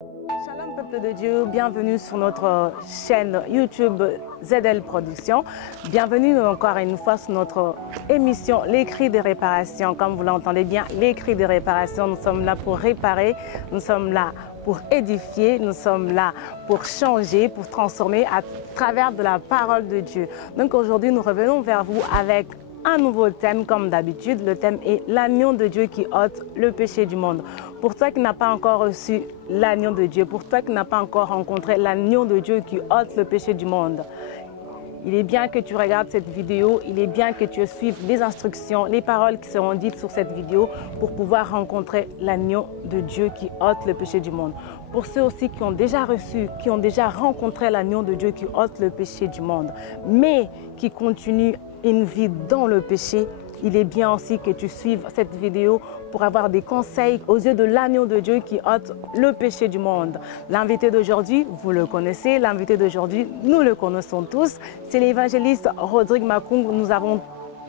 Shalom peuple de Dieu, bienvenue sur notre chaîne YouTube ZL Productions. Bienvenue encore une fois sur notre émission Les Cris de Réparation. Comme vous l'entendez bien, Les Cris de Réparation, nous sommes là pour réparer, nous sommes là pour édifier, nous sommes là pour changer, pour transformer à travers de la parole de Dieu. Donc aujourd'hui, nous revenons vers vous avec un nouveau thème comme d'habitude. Le thème est l'agneau de Dieu qui ôte le péché du monde. Pour toi qui n'as pas encore reçu l'agneau de Dieu, pour toi qui n'as pas encore rencontré l'agneau de Dieu qui ôte le péché du monde, il est bien que tu regardes cette vidéo, il est bien que tu suives les instructions, les paroles qui seront dites sur cette vidéo pour pouvoir rencontrer l'agneau de Dieu qui ôte le péché du monde. Pour ceux aussi qui ont déjà reçu, qui ont déjà rencontré l'agneau de Dieu qui ôte le péché du monde, mais qui continuent une vie dans le péché, il est bien aussi que tu suives cette vidéo pour avoir des conseils aux yeux de l'agneau de Dieu qui ôte le péché du monde. L'invité d'aujourd'hui, vous le connaissez, l'invité d'aujourd'hui, nous le connaissons tous, c'est l'évangéliste Rodrigue Makung. Nous avons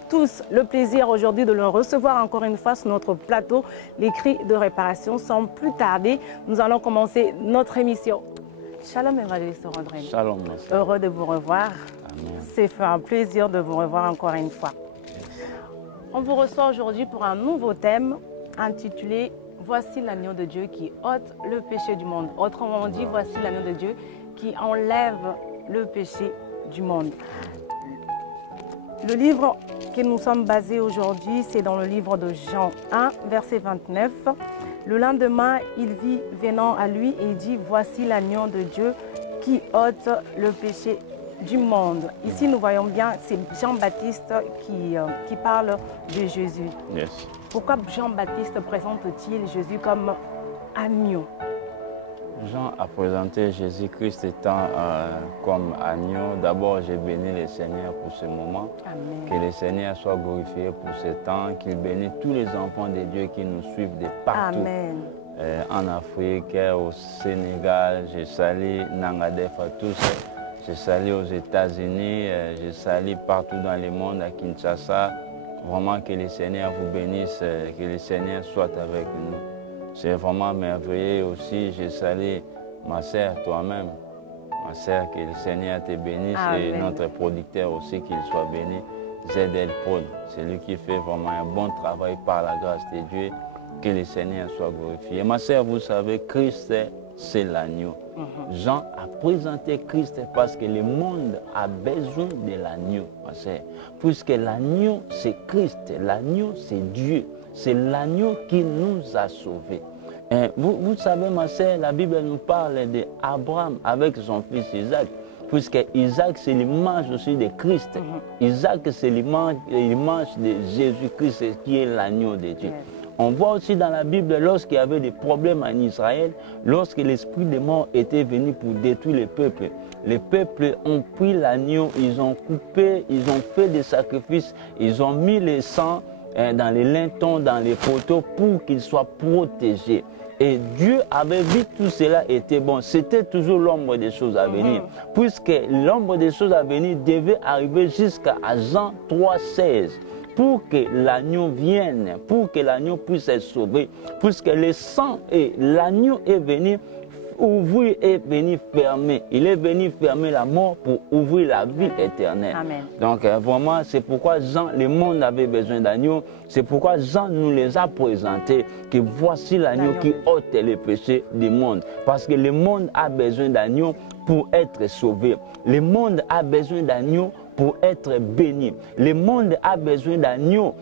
tous le plaisir aujourd'hui de le recevoir encore une fois sur notre plateau, Les Cris de Réparation. Sans plus tarder, nous allons commencer notre émission. Shalom évangéliste Rodrigue. Shalom, merci. Heureux de vous revoir. C'est un plaisir de vous revoir encore une fois. On vous reçoit aujourd'hui pour un nouveau thème intitulé « Voici l'agneau de Dieu qui ôte le péché du monde ». Autrement dit, voici l'agneau de Dieu qui enlève le péché du monde. Le livre que nous sommes basés aujourd'hui, c'est dans le livre de Jean 1, verset 29. Le lendemain, il vit venant à lui et il dit « Voici l'agneau de Dieu qui ôte le péché du monde ». Ici, nous voyons bien, c'est Jean-Baptiste qui parle de Jésus. Yes. Pourquoi Jean-Baptiste présente-t-il Jésus comme agneau? Jean a présenté Jésus-Christ étant comme agneau. D'abord, j'ai béni le Seigneur pour ce moment. Amen. Que le Seigneur soit glorifié pour ce temps, qu'il bénisse tous les enfants de Dieu qui nous suivent de partout. Amen. En Afrique, au Sénégal, je salue Nangadef à tous. Je salue aux États-Unis, je salue partout dans le monde, à Kinshasa. Vraiment que le Seigneur vous bénisse, que le Seigneur soit avec nous. C'est vraiment merveilleux aussi. Je salue ma sœur, toi-même. Ma sœur, que le Seigneur te bénisse. Amen. Et notre producteur aussi, qu'il soit béni. ZL Prod, c'est lui qui fait vraiment un bon travail par la grâce de Dieu. Que le Seigneur soit glorifié. Ma sœur, vous savez, Christ, c'est l'agneau. Jean a présenté Christ parce que le monde a besoin de l'agneau, ma sœur. Puisque l'agneau, c'est Christ. L'agneau, c'est Dieu. C'est l'agneau qui nous a sauvés. Vous savez, ma sœur, la Bible nous parle d'Abraham avec son fils Isaac. Puisque Isaac, c'est l'image aussi de Christ. Isaac, c'est l'image de Jésus-Christ qui est l'agneau de Dieu. On voit aussi dans la Bible, lorsqu'il y avait des problèmes en Israël, lorsque l'esprit des morts était venu pour détruire les peuples ont pris l'agneau, ils ont coupé, ils ont fait des sacrifices, ils ont mis le sang dans les lintons, dans les poteaux pour qu'ils soient protégés. Et Dieu avait vu tout cela était bon. C'était toujours l'ombre des choses à venir. Puisque l'ombre des choses à venir devait arriver jusqu'à Jean 3,16. Pour que l'agneau vienne, pour que l'agneau puisse être sauvé. Puisque le sang et l'agneau est venu ouvrir et venu fermer. Il est venu fermer la mort pour ouvrir la vie éternelle. Amen. Donc vraiment, c'est pourquoi Jean, le monde avait besoin d'agneaux. C'est pourquoi Jean nous les a présentés, que voici l'agneau qui ôte les péchés du monde. Parce que le monde a besoin d'agneaux pour être sauvé. Le monde a besoin d'agneaux pour être béni. Le monde a besoin d'agneaux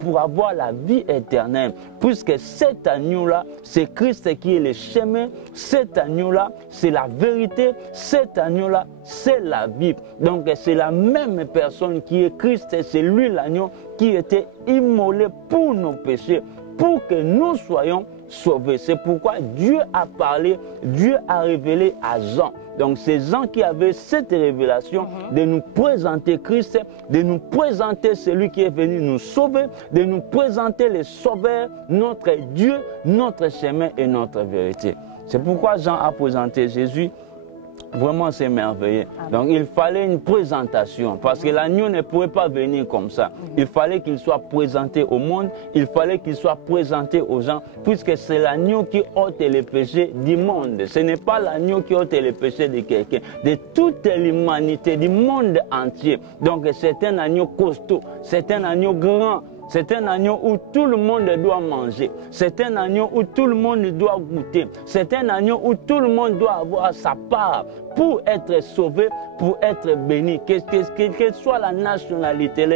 pour avoir la vie éternelle. Puisque cet agneau-là, c'est Christ qui est le chemin. Cet agneau-là, c'est la vérité. Cet agneau-là, c'est la vie. Donc c'est la même personne qui est Christ. C'est lui l'agneau qui était immolé pour nos péchés, pour que nous soyons sauvés. C'est pourquoi Dieu a parlé, Dieu a révélé à Jean. Donc c'est Jean qui avait cette révélation de nous présenter Christ, de nous présenter celui qui est venu nous sauver, de nous présenter le Sauveur, notre Dieu, notre chemin et notre vérité. C'est pourquoi Jean a présenté Jésus Vraiment, c'est merveilleux. Donc, il fallait une présentation parce que l'agneau ne pouvait pas venir comme ça. Il fallait qu'il soit présenté au monde, il fallait qu'il soit présenté aux gens, puisque c'est l'agneau qui ôte les péchés du monde. Ce n'est pas l'agneau qui ôte les péchés de quelqu'un, de toute l'humanité, du monde entier. Donc, c'est un agneau costaud, c'est un agneau grand. C'est un agneau où tout le monde doit manger. C'est un agneau où tout le monde doit goûter. C'est un agneau où tout le monde doit avoir sa part pour être sauvé, pour être béni. Quelle que soit la nationalité,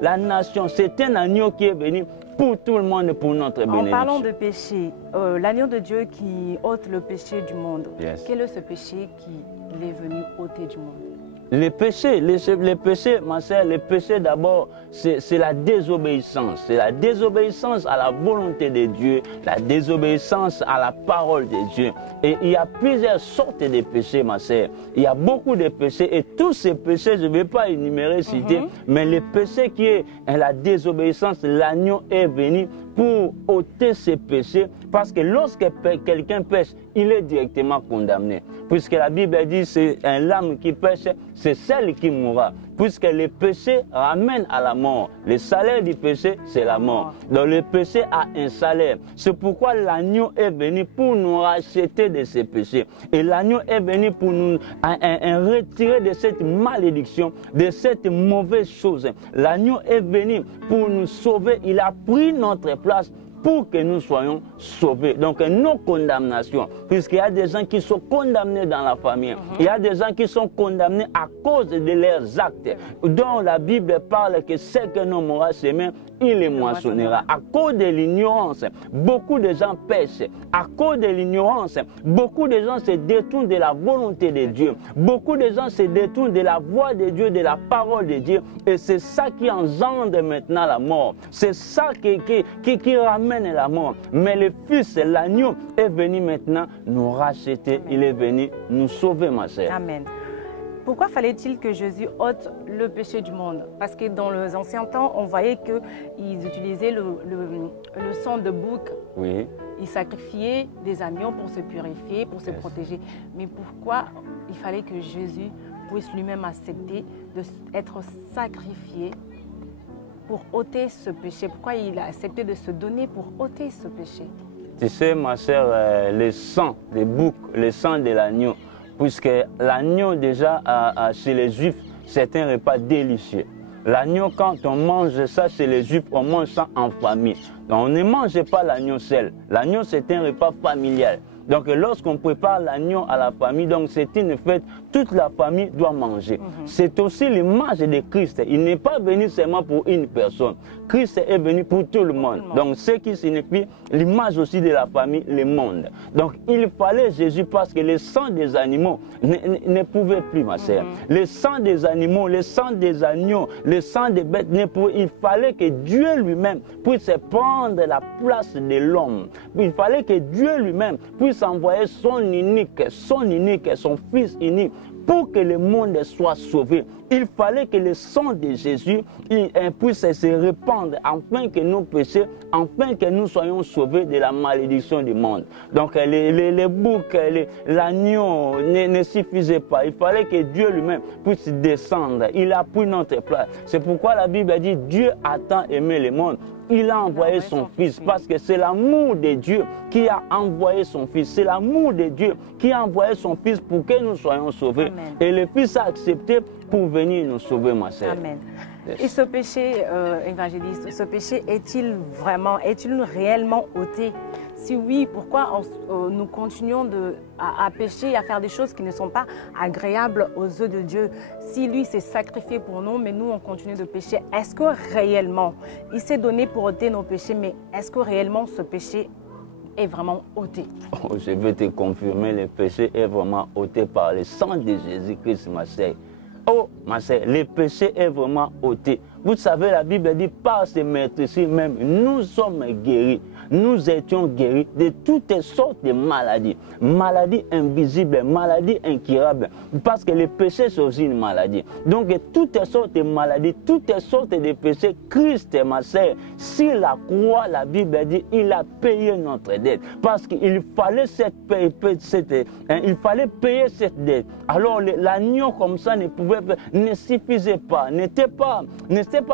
la nation, c'est un agneau qui est venu pour tout le monde, pour notre bénédiction. En parlant de péché, l'agneau de Dieu qui ôte le péché du monde, quel est ce péché qu'il est venu ôter du monde? Les péchés, ma sœur, les péchés d'abord, c'est la désobéissance. C'est la désobéissance à la volonté de Dieu, la désobéissance à la parole de Dieu. Et il y a plusieurs sortes de péchés, ma sœur. Il y a beaucoup de péchés et tous ces péchés, je ne vais pas énumérer, citer, mais les péchés qui est la désobéissance, l'agneau est venu pour ôter ces péchés, parce que lorsque quelqu'un pêche, il est directement condamné. Puisque la Bible dit c'est un l'âme qui pêche, c'est celle qui mourra. Puisque le péché ramène à la mort. Le salaire du péché, c'est la mort. Donc le péché a un salaire. C'est pourquoi l'agneau est venu pour nous racheter de ces péchés. Et l'agneau est venu pour nous retirer de cette malédiction, de cette mauvaise chose. L'agneau est venu pour nous sauver. Il a pris notre place pour que nous soyons sauvés. Donc, nos condamnations, puisqu'il y a des gens qui sont condamnés dans la famille, il y a des gens qui sont condamnés à cause de leurs actes, dont la Bible parle que ce que nous aura semé, il les moissonnera. À cause de l'ignorance, beaucoup de gens pêchent. À cause de l'ignorance, beaucoup de gens se détournent de la volonté de Dieu. Beaucoup de gens se détournent de la voix de Dieu, de la parole de Dieu. Et c'est ça qui engendre maintenant la mort. C'est ça qui ramène la mort. Mais le Fils, l'agneau, est venu maintenant nous racheter. Amen. Il est venu nous sauver, ma sœur. Amen. Pourquoi fallait-il que Jésus ôte le péché du monde? Parce que dans les anciens temps, on voyait qu'ils utilisaient le sang de bouc. Oui. Ils sacrifiaient des agneaux pour se purifier, pour se protéger. Mais pourquoi il fallait que Jésus puisse lui-même accepter d'être sacrifié pour ôter ce péché? Pourquoi il a accepté de se donner pour ôter ce péché? Tu sais, ma sœur, le sang des boucs, le sang de l'agneau, puisque l'agneau déjà, chez les Juifs, c'est un repas délicieux. L'agneau, quand on mange ça chez les Juifs, on mange ça en famille. Donc, on ne mange pas l'agneau seul. L'agneau, c'est un repas familial. Donc, lorsqu'on prépare l'agneau à la famille, donc c'est une fête, toute la famille doit manger. C'est aussi l'image de Christ. Il n'est pas venu seulement pour une personne. Christ est venu pour tout le monde. Donc, ce qui signifie l'image aussi de la famille, le monde. Donc, il fallait Jésus parce que le sang des animaux ne pouvait plus, ma sœur. Le sang des animaux, le sang des agneaux, le sang des bêtes, il fallait que Dieu lui-même puisse prendre la place de l'homme. Il fallait que Dieu lui-même puisse envoyer son Fils unique, pour que le monde soit sauvé. Il fallait que le sang de Jésus puisse se répandre afin que nos péchés, afin que nous soyons sauvés de la malédiction du monde. Donc les boucs, l'agneau ne suffisaient pas. Il fallait que Dieu lui-même puisse descendre. Il a pris notre place. C'est pourquoi la Bible a dit Dieu a tant aimé le monde. Il a envoyé son Fils parce que c'est l'amour de Dieu qui a envoyé son Fils. C'est l'amour de Dieu qui a envoyé son Fils pour que nous soyons sauvés. Amen. Et le Fils a accepté pour venir nous sauver, ma sœur. Amen. Yes. Et ce péché, évangéliste, ce péché est-il réellement ôté? Si oui, pourquoi nous continuons à pécher et à faire des choses qui ne sont pas agréables aux yeux de Dieu? Si lui s'est sacrifié pour nous, mais nous on continue de pécher, est-ce que réellement, il s'est donné pour ôter nos péchés, mais est-ce que réellement ce péché est vraiment ôté? Oh, je vais te confirmer, le péché est vraiment ôté par le sang de Jésus-Christ, ma sœur. Oh, ma sœur, le péché est vraiment ôté. Vous savez, la Bible dit, par ce meurtre-ci même, nous sommes guéris. nous étions guéris de toutes sortes de maladies. Maladies invisibles, maladies incurables. Parce que le péché, c'est aussi une maladie. Donc, toutes sortes de maladies, toutes sortes de péchés, Christ, ma sœur, sur la croix, la Bible dit, il a payé notre dette. Parce qu'il fallait il fallait payer cette dette. Alors, l'agneau comme ça ne suffisait pas, n'était pas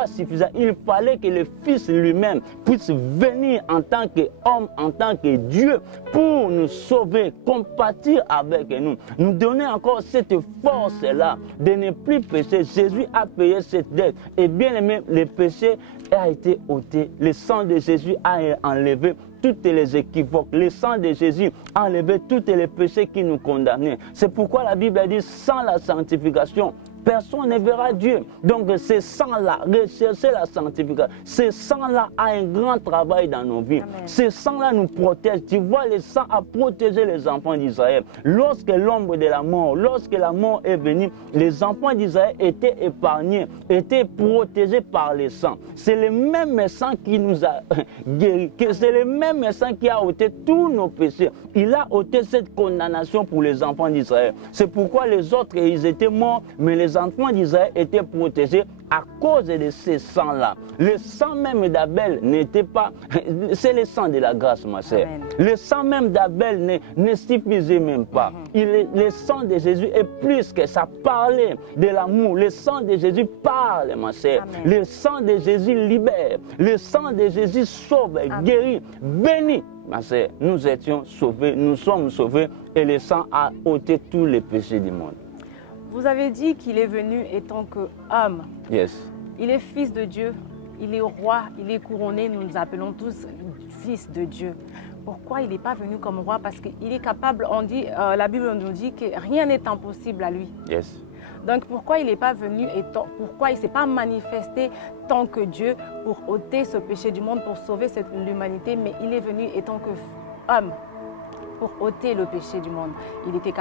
suffisant. Il fallait que le Fils lui-même puisse venir en tant qu'homme, en tant que Dieu, pour nous sauver, compatir avec nous, nous donner encore cette force-là de ne plus pécher. Jésus a payé cette dette. Et bien aimé, le péché a été ôté. Le sang de Jésus a enlevé toutes les équivoques. Le sang de Jésus a enlevé tous les péchés qui nous condamnaient. C'est pourquoi la Bible dit, sans la sanctification, personne ne verra Dieu. Donc ce sang-là, rechercher la sanctification, ce sang-là a un grand travail dans nos vies. Amen. Ce sang-là nous protège. Tu vois, le sang a protégé les enfants d'Israël. Lorsque l'ombre de la mort, lorsque la mort est venue, les enfants d'Israël étaient épargnés, étaient protégés par le sang. C'est le même sang qui nous a guéris. C'est le même sang qui a ôté tous nos péchés. Il a ôté cette condamnation pour les enfants d'Israël. C'est pourquoi les autres, ils étaient morts, mais les enfants d'Israël étaient protégés à cause de ce sang-là. Le sang même d'Abel n'était pas... C'est le sang de la grâce, ma sœur. Le sang même d'Abel ne suffisait même pas. Le sang de Jésus est plus que ça. Parlait de l'amour. Le sang de Jésus parle, ma sœur. Le sang de Jésus libère. Le sang de Jésus sauve, guérit, bénit. Ma sœur, nous étions sauvés, nous sommes sauvés et le sang a ôté tous les péchés du monde. Vous avez dit qu'il est venu étant qu'homme. Yes. Il est fils de Dieu, il est roi, il est couronné, nous nous appelons tous fils de Dieu. Pourquoi il n'est pas venu comme roi? Parce qu'il est capable, on dit, la Bible nous dit que rien n'est impossible à lui. Yes. Donc pourquoi il n'est pas venu et pourquoi il ne s'est pas manifesté tant que Dieu pour ôter ce péché du monde, pour sauver l'humanité, mais il est venu étant qu'homme pour ôter le péché du monde. Il est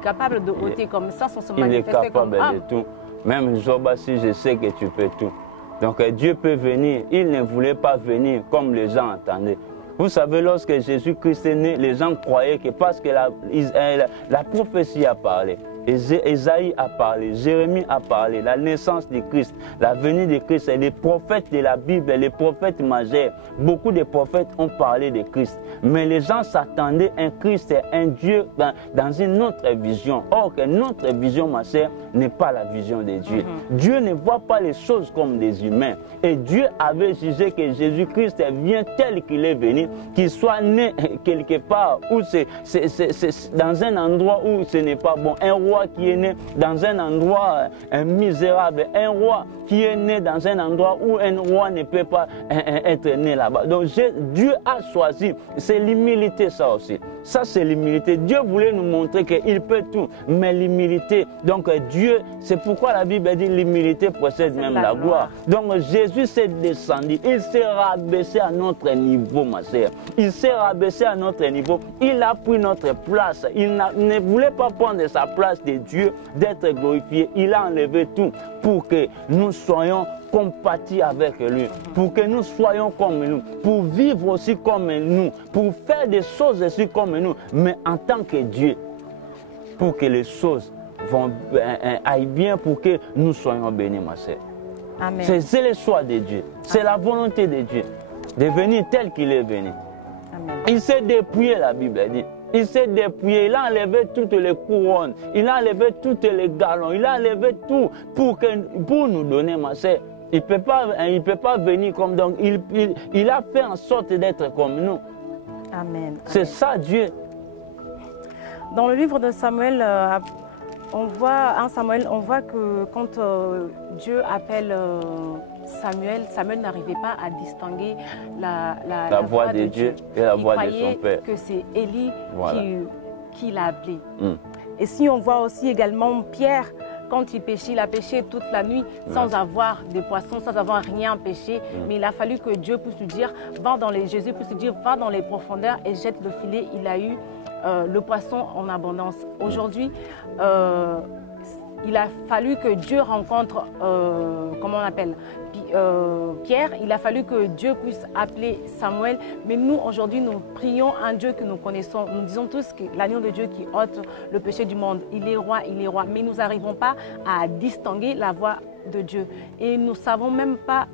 capable de ôter comme ça sans se manifester comme homme. Il est capable de tout. Même Job, si je sais que tu peux tout. Donc Dieu peut venir. Il ne voulait pas venir comme les gens entendaient. Vous savez, lorsque Jésus-Christ est né, les gens croyaient que parce que la prophétie a parlé, Ésaïe a parlé, Jérémie a parlé, la naissance de Christ, la venue de Christ, et les prophètes de la Bible, les prophètes majeurs, beaucoup de prophètes ont parlé de Christ. Mais les gens s'attendaient à un Christ, un Dieu dans une autre vision. Or que notre vision, ma sœur, n'est pas la vision de Dieu. Dieu ne voit pas les choses comme des humains. Et Dieu avait jugé que Jésus-Christ vient tel qu'il est venu, qu'il soit né quelque part où c'est dans un endroit où ce n'est pas bon. Un roi qui est né dans un endroit misérable, un roi qui est né dans un endroit où un roi ne peut pas être né là-bas. Donc Dieu a choisi, c'est l'humilité ça aussi. Ça c'est l'humilité. Dieu voulait nous montrer qu'il peut tout, mais l'humilité, donc Dieu, c'est pourquoi la Bible dit l'humilité possède même la gloire. Donc Jésus s'est descendu, il s'est rabaissé à notre niveau, ma sœur. Il s'est rabaissé à notre niveau, il a pris notre place. Il ne voulait pas prendre sa place de Dieu, d'être glorifié. Il a enlevé tout pour que nous soyons compatis avec lui, pour que nous soyons comme nous, pour vivre aussi comme nous, pour faire des choses aussi comme nous, mais en tant que Dieu, pour que les choses aillent bien, pour que nous soyons bénis, ma sœur. C'est le choix de Dieu, c'est la volonté de Dieu, de venir tel qu'il est venu. Amen. Il s'est dépouillé, la Bible dit. Il s'est dépouillé, il a enlevé toutes les couronnes, il a enlevé tous les galons, il a enlevé tout pour nous donner, ma sœur. Il ne peut pas venir comme donc. Il a fait en sorte d'être comme nous. Amen. C'est ça Dieu. Dans le livre de Samuel, on voit que quand Dieu appelle Samuel n'arrivait pas à distinguer la voix de Dieu et la voix de son père. Que c'est Élie qui l'a appelé. Et si on voit aussi également Pierre, quand il pêchait, il a pêché toute la nuit sans avoir de poissons, sans avoir rien pêché. Mais il a fallu que Dieu puisse lui dire, Jésus puisse lui dire, va dans les profondeurs et jette le filet. Il a eu le poisson en abondance. Aujourd'hui, il a fallu que Dieu rencontre, comment on appelle, Pierre, il a fallu que Dieu puisse appeler Samuel. Mais nous, aujourd'hui, nous prions un Dieu que nous connaissons. Nous disons tous que l'agneau de Dieu qui ôte le péché du monde, il est roi, il est roi. Mais nous n'arrivons pas à distinguer la voix de Dieu. Et nous ne savons même pas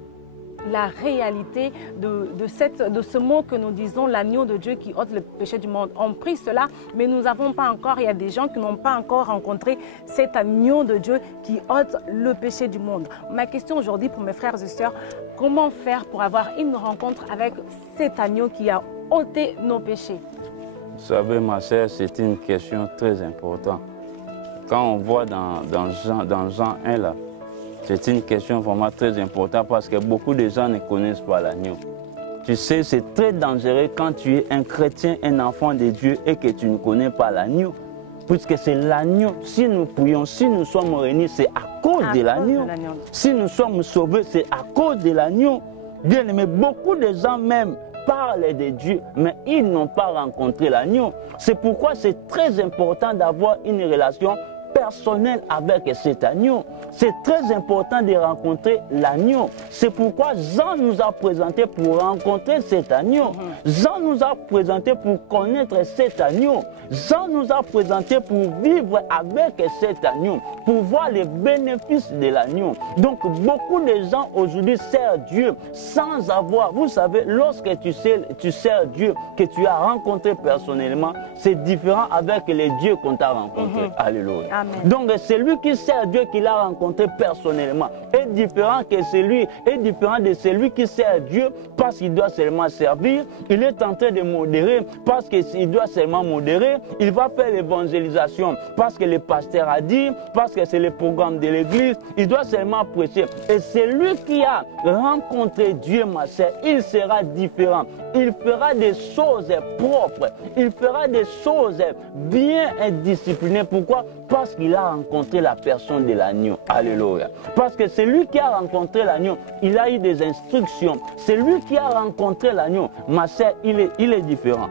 la réalité de ce mot que nous disons, l'agneau de Dieu qui ôte le péché du monde. On prie cela, mais nous n'avons pas encore, il y a des gens qui n'ont pas encore rencontré cet agneau de Dieu qui ôte le péché du monde. Ma question aujourd'hui pour mes frères et sœurs, comment faire pour avoir une rencontre avec cet agneau qui a ôté nos péchés? Vous savez, ma sœur, c'est une question très importante. Quand on voit dans Jean 1 là, c'est une question vraiment très importante parce que beaucoup de gens ne connaissent pas l'agneau. Tu sais, c'est très dangereux quand tu es un chrétien, un enfant de Dieu et que tu ne connais pas l'agneau. Puisque c'est l'agneau. Si nous prions, si nous sommes réunis, c'est à cause de l'agneau. Si nous sommes sauvés, c'est à cause de l'agneau. Bien aimé, beaucoup de gens même parlent de Dieu, mais ils n'ont pas rencontré l'agneau. C'est pourquoi c'est très important d'avoir une relation personnel avec cet agneau. C'est très important de rencontrer l'agneau. C'est pourquoi Jean nous a présenté pour rencontrer cet agneau. Jean nous a présenté pour connaître cet agneau. Jean nous a présenté pour vivre avec cet agneau, pour voir les bénéfices de l'agneau. Donc beaucoup de gens aujourd'hui servent Dieu sans avoir, vous savez, lorsque tu sers Dieu, que tu as rencontré personnellement, c'est différent avec les dieux qu'on t'a rencontrés. Alléluia. Amen. Donc celui qui sert Dieu qu'il a rencontré personnellement est différent de celui qui sert Dieu parce qu'il doit seulement servir. Il est en train de modérer parce qu'il doit seulement modérer. Il va faire l'évangélisation parce que le pasteur a dit, parce que c'est le programme de l'église. Il doit seulement prêcher. Et celui qui a rencontré Dieu, ma sœur, il sera différent. Il fera des choses propres. Il fera des choses bien disciplinées. Pourquoi? Parce qu'il a rencontré la personne de l'agneau. Alléluia. Parce que celui qui a rencontré l'agneau, il a eu des instructions. Celui qui a rencontré l'agneau, ma sœur, il est différent.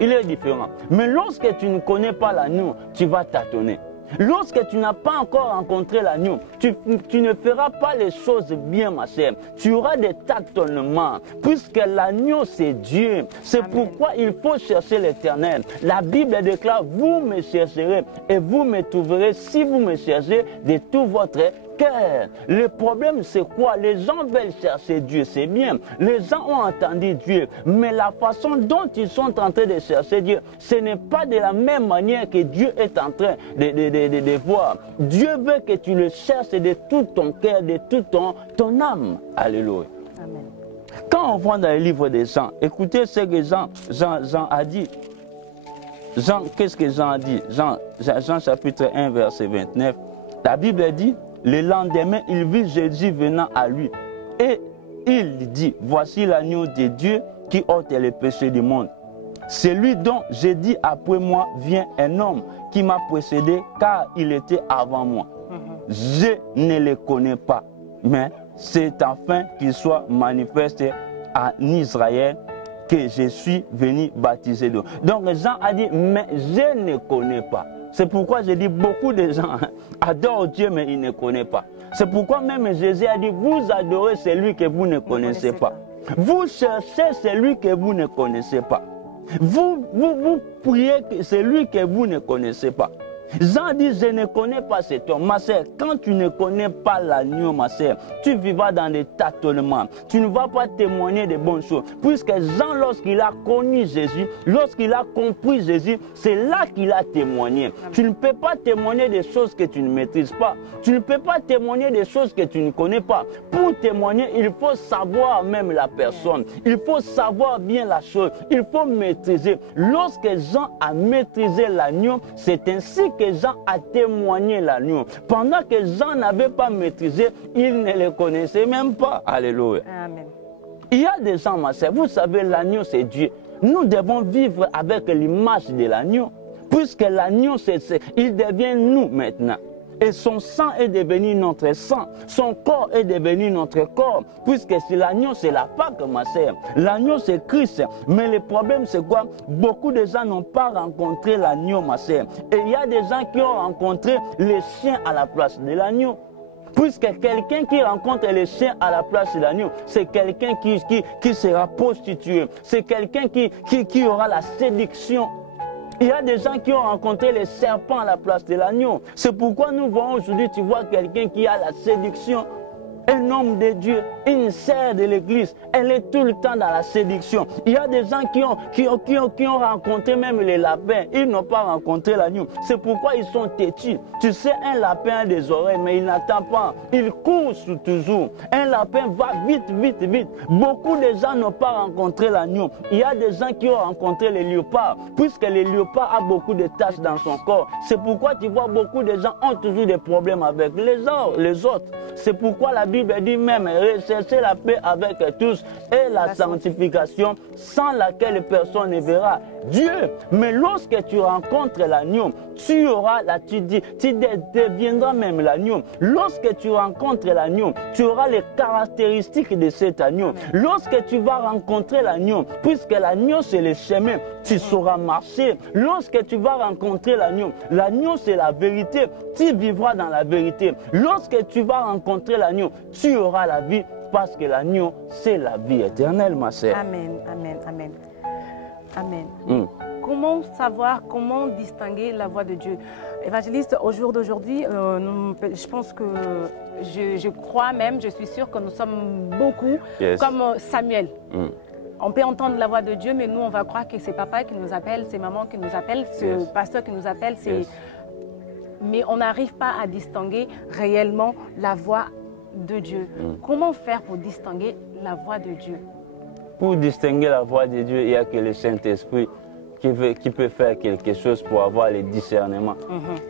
Il est différent. Mais lorsque tu ne connais pas l'agneau, tu vas tâtonner. Lorsque tu n'as pas encore rencontré l'agneau, tu ne feras pas les choses bien, ma sœur. Tu auras des tâtonnements, puisque l'agneau, c'est Dieu. C'est pourquoi il faut chercher l'Éternel. La Bible déclare, vous me chercherez et vous me trouverez si vous me cherchez de tout votre cœur. Le problème, c'est quoi? Les gens veulent chercher Dieu, c'est bien. Les gens ont entendu Dieu, mais la façon dont ils sont en train de chercher Dieu, ce n'est pas de la même manière que Dieu est en train de voir. Dieu veut que tu le cherches de tout ton cœur, de toute ton âme. Alléluia. Amen. Quand on voit dans le livre de Jean, écoutez ce que Jean a dit. Jean, qu'est-ce que Jean a dit? Jean chapitre 1, verset 29. La Bible dit, le lendemain, il vit Jésus venant à lui. Et il dit, voici l'agneau de Dieu qui ôte les péchés du monde. C'est lui dont j'ai dit, après moi vient un homme qui m'a précédé, car il était avant moi. Je ne le connais pas, mais c'est afin qu'il soit manifesté en Israël que je suis venu baptiser d'eau. Donc Jean a dit, mais je ne connais pas. C'est pourquoi je dis, beaucoup de gens adorent Dieu, mais ils ne connaissent pas. C'est pourquoi même Jésus a dit, vous adorez celui que vous ne connaissez pas. Vous cherchez celui que vous ne connaissez pas. Vous priez celui que vous ne connaissez pas. Jean dit, je ne connais pas cet homme. Ma sœur, quand tu ne connais pas l'agneau, ma sœur, tu vivras dans des tâtonnements. Tu ne vas pas témoigner de bonnes choses. Puisque Jean, lorsqu'il a connu Jésus, lorsqu'il a compris Jésus, c'est là qu'il a témoigné. Tu ne peux pas témoigner des choses que tu ne maîtrises pas. Tu ne peux pas témoigner des choses que tu ne connais pas. Pour témoigner, il faut savoir même la personne. Il faut savoir bien la chose. Il faut maîtriser. Lorsque Jean a maîtrisé l'agneau, c'est ainsi que Jean a témoigné l'agneau. Pendant que Jean n'avait pas maîtrisé, il ne le connaissait même pas. Alléluia. Amen. Il y a des gens, ma sœur, vous savez, l'agneau c'est Dieu. Nous devons vivre avec l'image de l'agneau. Puisque l'agneau, il devient nous maintenant. Et son sang est devenu notre sang. Son corps est devenu notre corps. Puisque l'agneau, c'est la Pâque, ma sœur. L'agneau, c'est Christ. Mais le problème, c'est quoi? Beaucoup de gens n'ont pas rencontré l'agneau, ma sœur. Et il y a des gens qui ont rencontré les chiens à la place de l'agneau. Puisque quelqu'un qui rencontre les chiens à la place de l'agneau, c'est quelqu'un qui sera prostitué. C'est quelqu'un qui aura la séduction. Il y a des gens qui ont rencontré les serpents à la place de l'agneau. C'est pourquoi nous voyons aujourd'hui, tu vois quelqu'un qui a la séduction. Un homme de Dieu, une sœur de l'église, elle est tout le temps dans la séduction. Il y a des gens qui ont rencontré même les lapins, ils n'ont pas rencontré l'agneau. C'est pourquoi ils sont têtus. Tu sais, un lapin a des oreilles, mais il n'attend pas. Il court toujours. Un lapin va vite, vite, vite. Beaucoup de gens n'ont pas rencontré l'agneau. Il y a des gens qui ont rencontré les léopards, puisque les léopards ont beaucoup de taches dans son corps. C'est pourquoi tu vois beaucoup de gens ont toujours des problèmes avec les autres. C'est pourquoi la Bible dit même rechercher la paix avec tous et la sanctification sans laquelle personne ne verra Dieu. Mais lorsque tu rencontres l'agneau, tu deviendras même l'agneau. Lorsque tu rencontres l'agneau, tu auras les caractéristiques de cet agneau. Lorsque tu vas rencontrer l'agneau, puisque l'agneau c'est le chemin, tu sauras marcher. Lorsque tu vas rencontrer l'agneau, l'agneau c'est la vérité, tu vivras dans la vérité. Lorsque tu vas rencontrer l'agneau, tu auras la vie, parce que l'agneau c'est la vie éternelle, ma sœur. Amen, amen, amen. Amen. Comment savoir, comment distinguer la voix de Dieu? Évangéliste, au jour d'aujourd'hui, je pense que, je crois même, je suis sûre que nous sommes beaucoup comme Samuel. On peut entendre la voix de Dieu, mais nous, on va croire que c'est papa qui nous appelle, c'est maman qui nous appelle, c'est le pasteur qui nous appelle. Mais on n'arrive pas à distinguer réellement la voix de Dieu. Comment faire pour distinguer la voix de Dieu? Pour distinguer la voix de Dieu, il n'y a que le Saint-Esprit qui peut faire quelque chose pour avoir le discernement.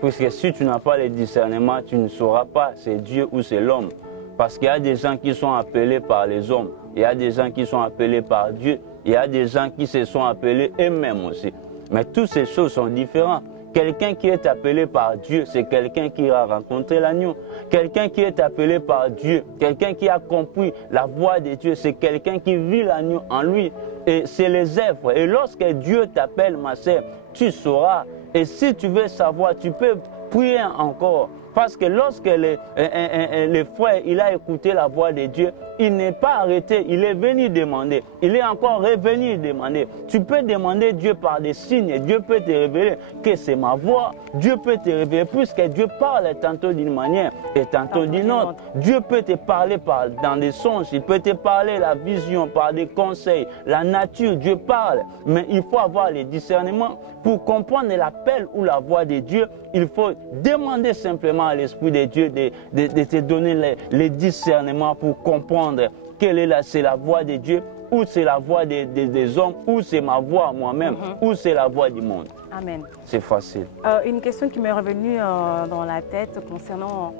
Puisque si tu n'as pas le discernement, tu ne sauras pas c'est Dieu ou c'est l'homme. Parce qu'il y a des gens qui sont appelés par les hommes, il y a des gens qui sont appelés par Dieu, il y a des gens qui se sont appelés eux-mêmes aussi. Mais toutes ces choses sont différentes. Quelqu'un qui est appelé par Dieu, c'est quelqu'un qui a rencontré l'agneau. Quelqu'un qui est appelé par Dieu, quelqu'un qui a compris la voix de Dieu, c'est quelqu'un qui vit l'agneau en lui. Et c'est les œuvres. Et lorsque Dieu t'appelle, ma sœur, tu sauras. Et si tu veux savoir, tu peux prier encore. Parce que lorsque le frère il a écouté la voix de Dieu, il n'est pas arrêté, il est venu demander. Il est encore revenu demander. Tu peux demander Dieu par des signes. Dieu peut te révéler que c'est ma voix. Dieu peut te révéler puisque Dieu parle tantôt d'une manière et tantôt d'une autre. Dieu peut te parler dans des songes. Il peut te parler la vision, par des conseils. La nature, Dieu parle. Mais il faut avoir le discernement. Pour comprendre l'appel ou la voix de Dieu, il faut demander simplement à l'Esprit de Dieu de te donner le discernement pour comprendre quelle c'est la voix de Dieu, ou c'est la voix des hommes, ou c'est ma voix moi-même, ou c'est la voix du monde. Amen. C'est facile. Une question qui m'est revenue dans la tête concernant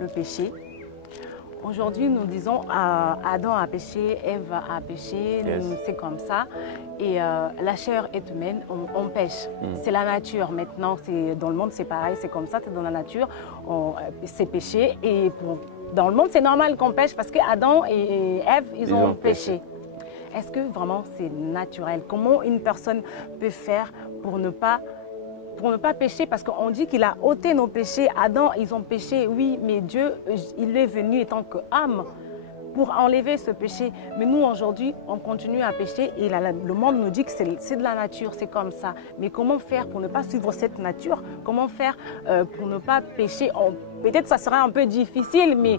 le péché. Aujourd'hui, nous disons Adam a péché, Ève a péché, c'est comme ça. Et la chair est humaine, on pêche. C'est la nature maintenant. Dans le monde, c'est pareil, c'est comme ça, c'est dans la nature, c'est péché. Et dans le monde, c'est normal qu'on pêche parce qu'Adam et Ève, ils ont péché. Est-ce que vraiment c'est naturel? Comment une personne peut faire pour ne pas pécher? Parce qu'on dit qu'il a ôté nos péchés. Adam, ils ont péché, oui, mais Dieu, il est venu étant qu'âme pour enlever ce péché. Mais nous, aujourd'hui, on continue à pécher et le monde nous dit que c'est de la nature, c'est comme ça. Mais comment faire pour ne pas suivre cette nature? Comment faire pour ne pas pécher? Peut-être que ça sera un peu difficile, mais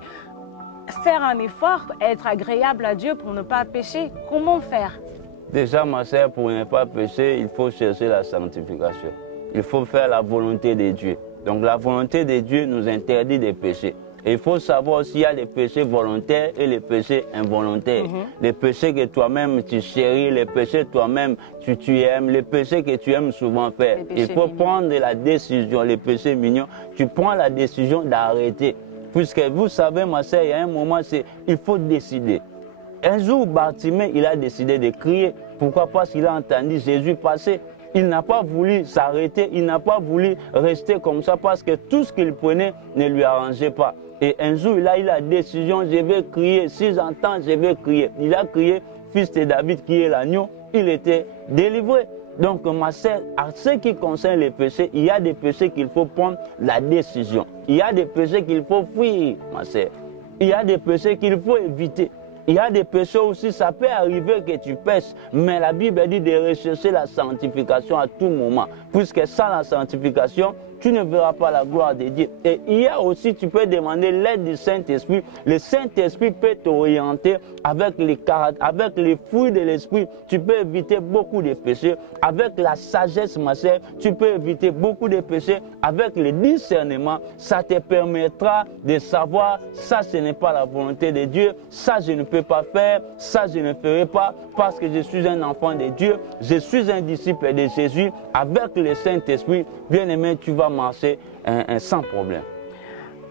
faire un effort, être agréable à Dieu pour ne pas pécher, comment faire? Déjà, ma sœur, pour ne pas pécher, il faut chercher la sanctification. Il faut faire la volonté de Dieu. Donc la volonté de Dieu nous interdit de pécher. Et il faut savoir s'il y a les péchés volontaires et les péchés involontaires. Les péchés que toi-même tu chéris, les péchés que toi-même tu aimes, les péchés que tu aimes souvent faire. Il faut prendre la décision, les péchés mignons, tu prends la décision d'arrêter. Puisque vous savez, ma sœur, il y a un moment, il faut décider. Un jour, Bartimée, il a décidé de crier. Pourquoi? Parce qu'il a entendu Jésus passer. il n'a pas voulu s'arrêter, il n'a pas voulu rester comme ça parce que tout ce qu'il prenait ne lui arrangeait pas. Et un jour, il a eu la décision, je vais crier, si j'entends, je vais crier. Il a crié, fils de David qui est l'agneau, il était délivré. Donc ma sœur, à ce qui concerne les péchés, il y a des péchés qu'il faut prendre la décision. Il y a des péchés qu'il faut fuir, ma sœur. Il y a des péchés qu'il faut éviter. Il y a des péchés aussi, ça peut arriver que tu pêches, mais la Bible dit de rechercher la sanctification à tout moment. Puisque sans la sanctification, tu ne verras pas la gloire de Dieu. Et il y a aussi, tu peux demander l'aide du Saint-Esprit. Le Saint-Esprit peut t'orienter avec les fruits de l'Esprit. Tu peux éviter beaucoup de péchés. Avec la sagesse, ma sœur, tu peux éviter beaucoup de péchés. Avec le discernement, ça te permettra de savoir, ça ce n'est pas la volonté de Dieu, ça je ne peux pas faire, ça je ne ferai pas parce que je suis un enfant de Dieu, je suis un disciple de Jésus. Avec le Saint-Esprit, bien-aimé, tu vas marcher sans problème.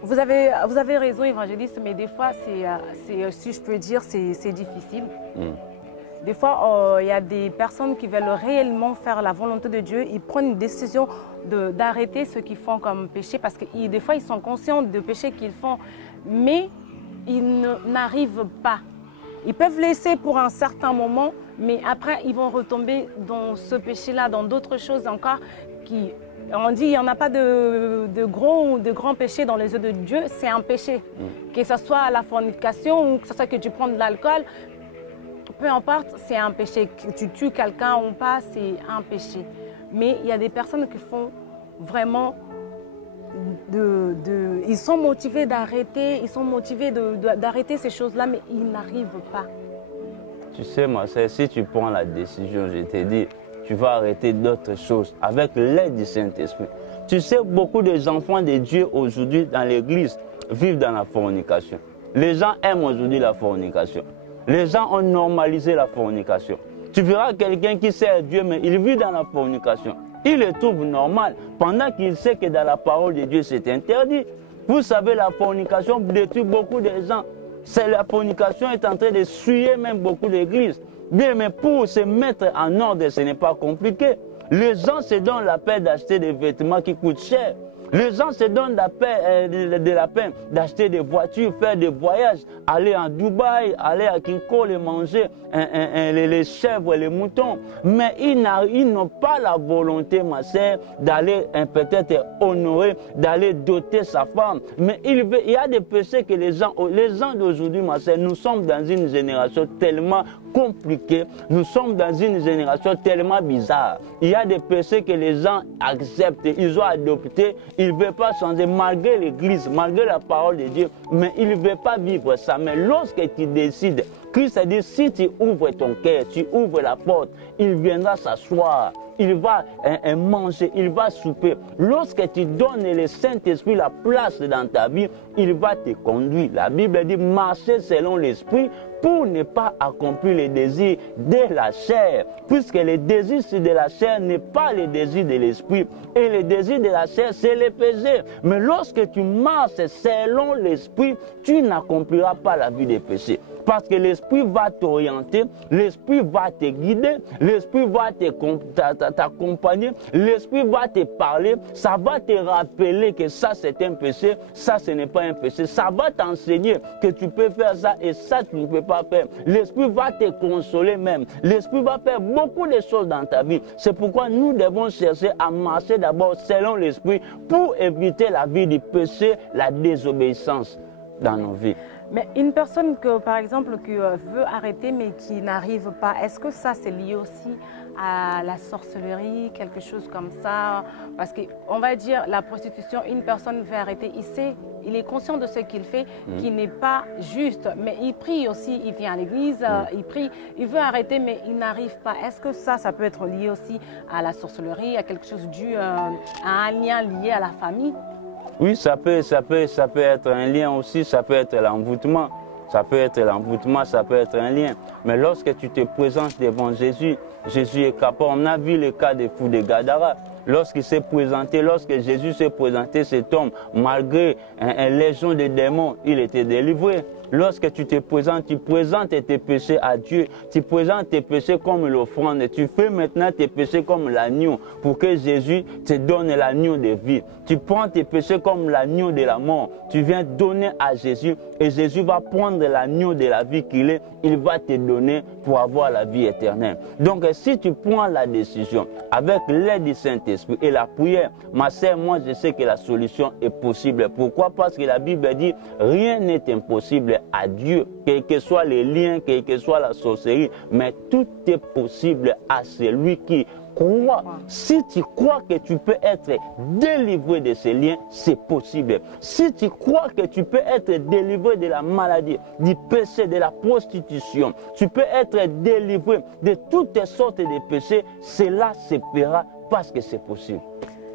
Vous avez raison, évangéliste, mais des fois, si je peux dire, c'est difficile. Des fois, il y a des personnes qui veulent réellement faire la volonté de Dieu. Ils prennent une décision d'arrêter ce qu'ils font comme péché parce que des fois, ils sont conscients de péché qu'ils font, mais ils n'arrivent pas. Ils peuvent laisser pour un certain moment, mais après, ils vont retomber dans ce péché-là, dans d'autres choses encore qui... On dit qu'il n'y en a pas de grands péchés dans les yeux de Dieu, c'est un péché. Que ce soit la fornication ou que ce soit que tu prends de l'alcool, peu importe, c'est un péché. Que tu tues quelqu'un ou pas, c'est un péché. Mais il y a des personnes qui font vraiment... ils sont motivés d'arrêter, d'arrêter ces choses-là, mais ils n'arrivent pas. Tu sais, ma sœur, si tu prends la décision, je te dis, tu vas arrêter d'autres choses avec l'aide du Saint-Esprit. Tu sais, beaucoup des enfants de Dieu aujourd'hui dans l'église vivent dans la fornication. Les gens aiment aujourd'hui la fornication. Les gens ont normalisé la fornication. Tu verras quelqu'un qui sert Dieu, mais il vit dans la fornication. Il le trouve normal, pendant qu'il sait que dans la parole de Dieu, c'est interdit. Vous savez, la fornication détruit beaucoup de gens. La fornication est en train de suyer même beaucoup d'églises. Bien, mais pour se mettre en ordre, ce n'est pas compliqué. Les gens se donnent la peine d'acheter des vêtements qui coûtent cher. Les gens se donnent de la peine d'acheter des voitures, faire des voyages, aller en Dubaï, aller à Kinkole et manger les chèvres et les moutons. Mais ils n'ont pas la volonté, ma sœur, d'aller peut-être honorer, d'aller doter sa femme. Mais il y a des péchés que les gens d'aujourd'hui, ma sœur, nous sommes dans une génération tellement compliquée, nous sommes dans une génération tellement bizarre. Il y a des péchés que les gens acceptent, ils ont adopté. Il ne veut pas changer malgré l'église, malgré la parole de Dieu, mais il ne veut pas vivre ça. Mais lorsque tu décides, Christ a dit, si tu ouvres ton cœur, tu ouvres la porte, il viendra s'asseoir, il va manger, il va souper. Lorsque tu donnes le Saint-Esprit la place dans ta vie, il va te conduire. La Bible dit, marcher selon l'Esprit pour ne pas accomplir les désirs de la chair. Puisque le désir de la chair n'est pas le désir de l'Esprit. Et le désir de la chair, c'est le péché. Mais lorsque tu marches selon l'Esprit, tu n'accompliras pas la vie des péchés. Parce que l'Esprit va t'orienter, l'Esprit va te guider, l'Esprit va t'accompagner, l'Esprit va te parler, ça va te rappeler que ça c'est un péché, ça ce n'est pas un péché, ça va t'enseigner que tu peux faire ça et ça tu ne peux pas faire. L'Esprit va te consoler même, l'Esprit va faire beaucoup de choses dans ta vie. C'est pourquoi nous devons chercher à marcher d'abord selon l'Esprit pour éviter la vie du péché, la désobéissance dans nos vies. Mais une personne que, par exemple, qui veut arrêter mais qui n'arrive pas, est-ce que ça c'est lié aussi à la sorcellerie, quelque chose comme ça? Parce qu'on va dire la prostitution, une personne veut arrêter, il est conscient de ce qu'il fait, qui n'est pas juste, mais il prie aussi, il vient à l'église, il prie, il veut arrêter mais il n'arrive pas. Est-ce que ça peut être lié aussi à la sorcellerie, à quelque chose dû à un lien lié à la famille? Oui, ça peut être un lien aussi, ça peut être l'envoûtement. Ça peut être l'envoûtement, ça peut être un lien. Mais lorsque tu te présentes devant Jésus, Jésus est capable. On a vu le cas des fous de Gadara. Lorsqu'il s'est présenté, lorsque Jésus s'est présenté, cet homme, malgré une légion de démons, il était délivré. lorsque tu te présentes, tu présentes tes péchés à Dieu. Tu présentes tes péchés comme l'offrande. Tu fais maintenant tes péchés comme l'agneau pour que Jésus te donne l'agneau de vie. Tu prends tes péchés comme l'agneau de la mort. Tu viens donner à Jésus et Jésus va prendre l'agneau de la vie qu'il est. Il va te donner pour avoir la vie éternelle. Donc si tu prends la décision avec l'aide du Saint-Esprit et la prière, ma sœur, moi je sais que la solution est possible. Pourquoi? Parce que la Bible dit rien n'est impossible à Dieu, quels que soient les liens, quelle que soit la sorcellerie, mais tout est possible à celui qui crois. Si tu crois que tu peux être délivré de ces liens, c'est possible. Si tu crois que tu peux être délivré de la maladie, du péché, de la prostitution, tu peux être délivré de toutes sortes de péchés, cela se fera parce que c'est possible.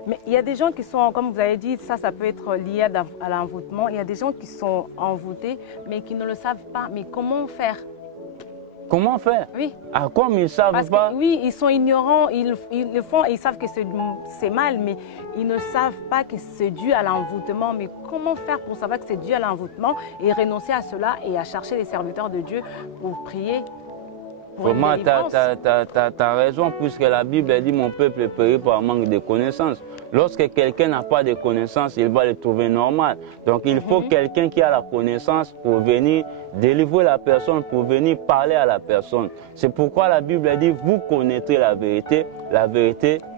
Mais il y a des gens qui sont, comme vous avez dit, ça peut être lié à l'envoûtement. Il y a des gens qui sont envoûtés, mais qui ne le savent pas. Mais comment faire? Comment faire? Oui. Ah, comme ils ne savent pas. Oui, ils sont ignorants, ils le font, ils savent que c'est mal, mais ils ne savent pas que c'est dû à l'envoûtement. Mais comment faire pour savoir que c'est dû à l'envoûtement et renoncer à cela et à chercher les serviteurs de Dieu pour prier? Vraiment, tu as raison, puisque la Bible dit mon peuple périt par manque de connaissances. Lorsque quelqu'un n'a pas de connaissances, il va le trouver normal. Donc il faut quelqu'un qui a la connaissance pour venir délivrer la personne, pour venir parler à la personne. C'est pourquoi la Bible dit vous connaîtrez la vérité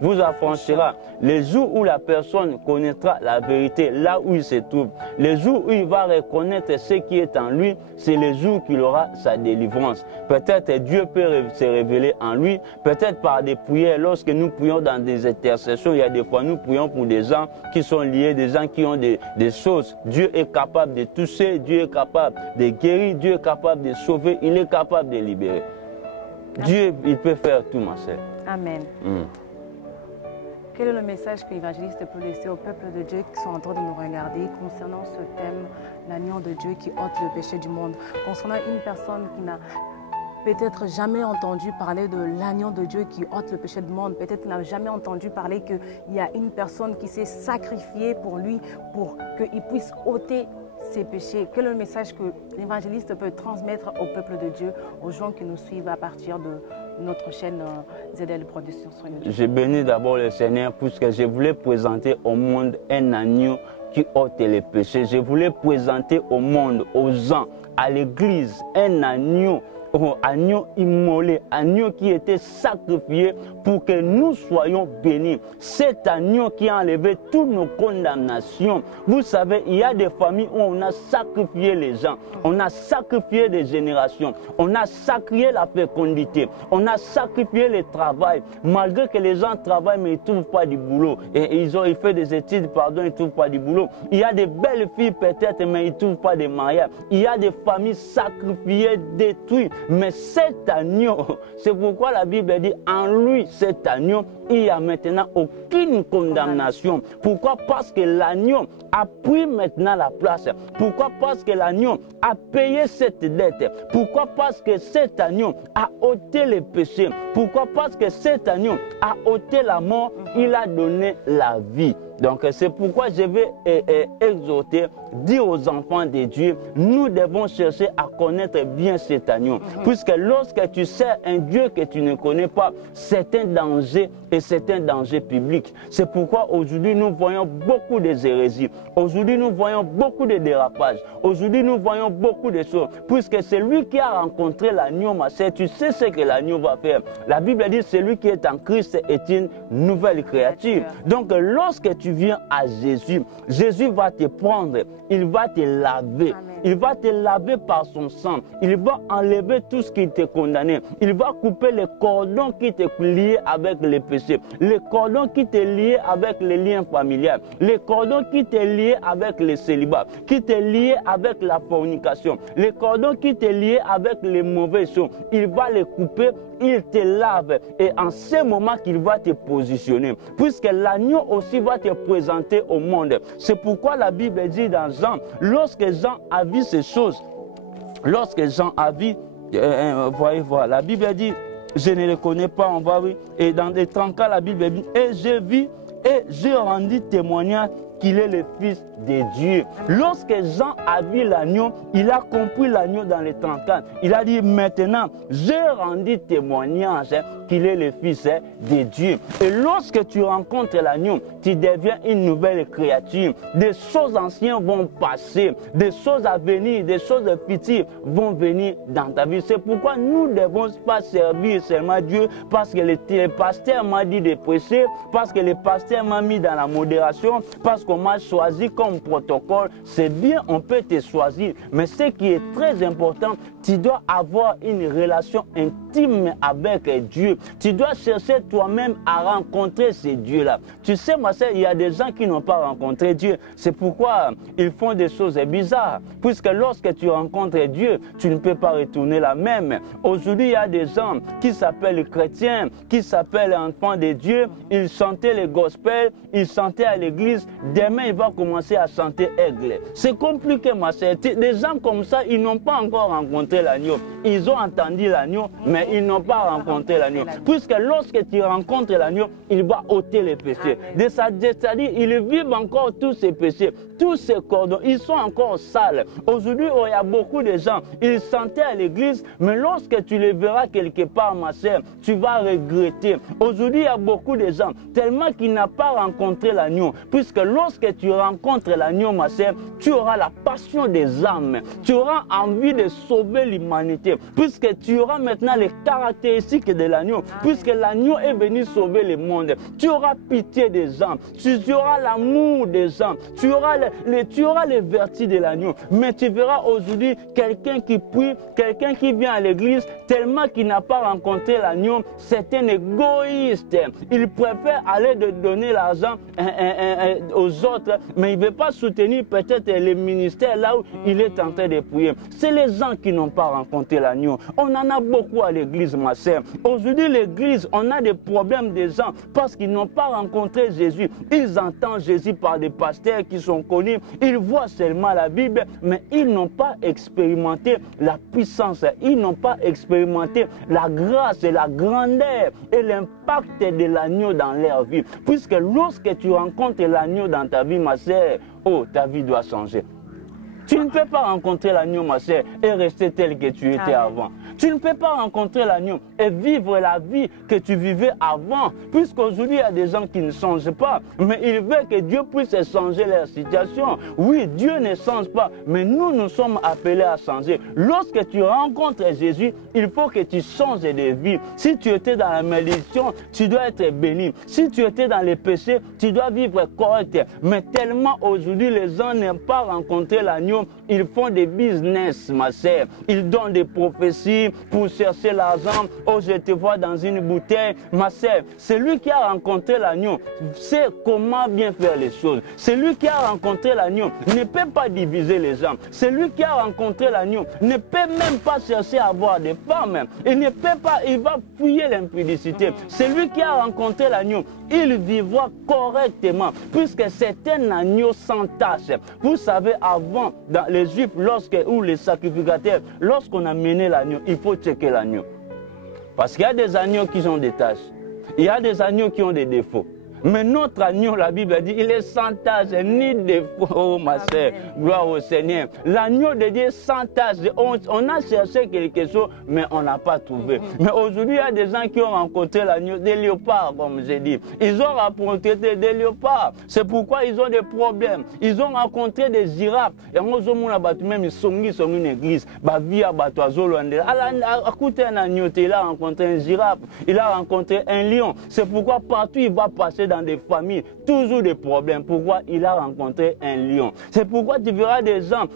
vous affranchira. Les jours où la personne connaîtra la vérité, là où il se trouve, les jours où il va reconnaître ce qui est en lui, c'est les jours qu'il aura sa délivrance. Peut-être Dieu peut se révéler en lui, peut-être par des prières. Lorsque nous prions dans des intercessions, il y a des fois nous prions pour des gens qui sont liés, des gens qui ont des choses. Dieu est capable de toucher, Dieu est capable de guérir, Dieu est capable de sauver, il est capable de libérer. Dieu, il peut faire tout, ma sœur. Amen. Quel est le message que l'évangéliste peut laisser au peuple de Dieu qui sont en train de nous regarder concernant ce thème, l'agneau de Dieu qui ôte le péché du monde, concernant une personne qui n'a peut-être jamais entendu parler de l'agneau de Dieu qui ôte le péché du monde, peut-être n'a jamais entendu parler qu'il y a une personne qui s'est sacrifiée pour lui, pour qu'il puisse ôter ses péchés. Quel est le message que l'évangéliste peut transmettre au peuple de Dieu, aux gens qui nous suivent à partir de notre chaîne ZDL Productions sur YouTube? Je bénis d'abord le Seigneur puisque je voulais présenter au monde un agneau qui ôte les péchés. Je voulais présenter au monde, aux gens, à l'église, un agneau immolé, agneau qui était sacrifié pour que nous soyons bénis. Cet agneau qui a enlevé toutes nos condamnations. Vous savez, il y a des familles où on a sacrifié les gens, on a sacrifié des générations, on a sacrifié la fécondité, on a sacrifié le travail, malgré que les gens travaillent mais ils ne trouvent pas du boulot. Et ils fait des études, pardon, ils ne trouvent pas du boulot. Il y a des belles filles peut-être, mais ils ne trouvent pas de mariage. Il y a des familles sacrifiées, détruites. Mais cet agneau, c'est pourquoi la Bible dit en lui, cet agneau, il n'y a maintenant aucune condamnation. Pourquoi? Parce que l'agneau a pris maintenant la place. Pourquoi? Parce que l'agneau a payé cette dette. Pourquoi? Parce que cet agneau a ôté les péchés. Pourquoi? Parce que cet agneau a ôté la mort, il a donné la vie. Donc c'est pourquoi je vais exhorter, dire aux enfants de Dieu, nous devons chercher à connaître bien cet agneau. Puisque lorsque tu sers un Dieu que tu ne connais pas, c'est un danger et c'est un danger public. C'est pourquoi aujourd'hui nous voyons beaucoup de hérésies. Aujourd'hui nous voyons beaucoup de dérapages. Aujourd'hui nous voyons beaucoup de choses. Puisque c'est lui qui a rencontré l'agneau, ma sœur, tu sais ce que l'agneau va faire. La Bible dit celui qui est en Christ est une nouvelle créature. Donc lorsque tu viens à Jésus, Jésus va te prendre, il va te laver. Amen. Il va te laver par son sang. Il va enlever tout ce qui t'est condamné. Il va couper les cordons qui t'est liés avec les péchés, les cordons qui t'est liés avec les liens familiaux, les cordons qui t'est liés avec les célibats, qui t'est lié avec la fornication, les cordons qui t'est liés avec les mauvaises choses. Il va les couper. Il te lave et en ce moment qu'il va te positionner, puisque l'agneau aussi va te présenter au monde. C'est pourquoi la Bible dit dans Jean, lorsque Jean a vu ces choses, lorsque Jean a vu, voyez voir, la Bible dit, je ne le connais pas, on va voir, et dans les 30 cas, la Bible dit, et j'ai vu et j'ai rendu témoignage qu'il est le Fils de Dieu. Lorsque Jean a vu l'agneau, il a compris l'agneau dans les 34. Il a dit maintenant, j'ai rendu témoignage qu'il est le Fils de Dieu. Et lorsque tu rencontres l'agneau, tu deviens une nouvelle créature. Des choses anciennes vont passer, des choses à venir, des choses futures vont venir dans ta vie. C'est pourquoi nous ne devons pas servir seulement Dieu parce que le pasteur m'a dit de prêcher, parce que le pasteur m'a mis dans la modération, parce qu'on m'a choisi comme protocole. C'est bien, on peut te choisir, mais ce qui est très important, tu dois avoir une relation intime avec Dieu. Tu dois chercher toi-même à rencontrer ce Dieu-là. Tu sais, ma sœur, il y a des gens qui n'ont pas rencontré Dieu. C'est pourquoi ils font des choses bizarres. Puisque lorsque tu rencontres Dieu, tu ne peux pas retourner la même. Aujourd'hui, il y a des gens qui s'appellent chrétiens, qui s'appellent enfants de Dieu. Ils chantaient le gospel, ils chantaient à l'église. Demain, ils vont commencer à chanter aigle. C'est compliqué, ma sœur. Des gens comme ça, ils n'ont pas encore rencontré l'agneau. Ils ont entendu l'agneau, mais ils n'ont pas rencontré l'agneau. Puisque lorsque tu rencontres l'agneau, il va ôter les péchés. C'est-à-dire, ils vivent encore tous ces péchés, tous ces cordons, ils sont encore sales. Aujourd'hui, il y a beaucoup de gens, ils chantaient à l'église, mais lorsque tu les verras quelque part, ma sœur, tu vas regretter. Aujourd'hui, il y a beaucoup de gens, tellement qu'ils n'ont pas rencontré l'agneau. Puisque lorsque tu rencontres l'agneau, ma sœur, tu auras la passion des âmes. Tu auras envie de sauver l'humanité. Puisque tu auras maintenant les caractéristiques de l'agneau. Puisque l'agneau est venu sauver le monde. Tu auras pitié des gens. Tu auras l'amour des gens. Tu auras les vertus de l'agneau. Mais tu verras aujourd'hui quelqu'un qui prie, quelqu'un qui vient à l'église, tellement qu'il n'a pas rencontré l'agneau, c'est un égoïste. Il préfère aller de donner l'argent aux autres, mais il ne veut pas soutenir peut-être les ministères là où il est en train de prier. C'est les gens qui n'ont pas rencontré l'agneau. On en a beaucoup à l'église, ma sœur. Aujourd'hui, l'église, on a des problèmes des gens parce qu'ils n'ont pas rencontré Jésus. Ils entendent Jésus par des pasteurs qui sont connus. Ils voient seulement la Bible, mais ils n'ont pas expérimenté la puissance. Ils n'ont pas expérimenté la grâce et la grandeur et l'impact de l'agneau dans leur vie. Puisque lorsque tu rencontres l'agneau dans ta vie, ma sœur, oh, ta vie doit changer. Tu ne peux pas rencontrer l'agneau, ma sœur, et rester tel que tu étais avant. Tu ne peux pas rencontrer l'agneau et vivre la vie que tu vivais avant. Puisqu'aujourd'hui, il y a des gens qui ne changent pas. Mais ils veulent que Dieu puisse changer leur situation. Oui, Dieu ne change pas. Mais nous sommes appelés à changer. Lorsque tu rencontres Jésus, il faut que tu changes de vie. Si tu étais dans la malédiction, tu dois être béni. Si tu étais dans les péchés, tu dois vivre correct. Mais tellement aujourd'hui, les gens n'aiment pas rencontrer l'agneau. Ils font des business, ma sœur. Ils donnent des prophéties pour chercher l'argent. Oh, je te vois dans une bouteille. Ma sœur, celui qui a rencontré l'agneau sait comment bien faire les choses. Celui qui a rencontré l'agneau ne peut pas diviser les gens. Celui qui a rencontré l'agneau ne peut même pas chercher à avoir des femmes. Il ne peut pas, il va fouiller l'impudicité. Celui qui a rencontré l'agneau, il vivra correctement, puisque c'est un agneau sans tache. Vous savez, avant, dans les Juifs, ou les sacrificateurs, lorsqu'on a mené l'agneau, il faut checker l'agneau. Parce qu'il y a des agneaux qui ont des taches. Il y a des agneaux qui ont des défauts. Mais notre agneau, la Bible dit, il est sans tache, ni défaut. Oh ma sœur, gloire au Seigneur. L'agneau de Dieu sans tache. On a cherché quelque chose, mais on n'a pas trouvé. Mais aujourd'hui, il y a des gens qui ont rencontré l'agneau, des léopards, comme j'ai dit. Ils ont rencontré des léopards. C'est pourquoi ils ont des problèmes. Ils ont rencontré des girafes. Et moi, je même ils sont une église. Via Batoazolo. À côté d'un agneau, il a rencontré un girafe. Il a rencontré un lion. C'est pourquoi partout il va passer dans des familles, toujours des problèmes. Pourquoi? Il a rencontré un lion. C'est pourquoi tu verras des gens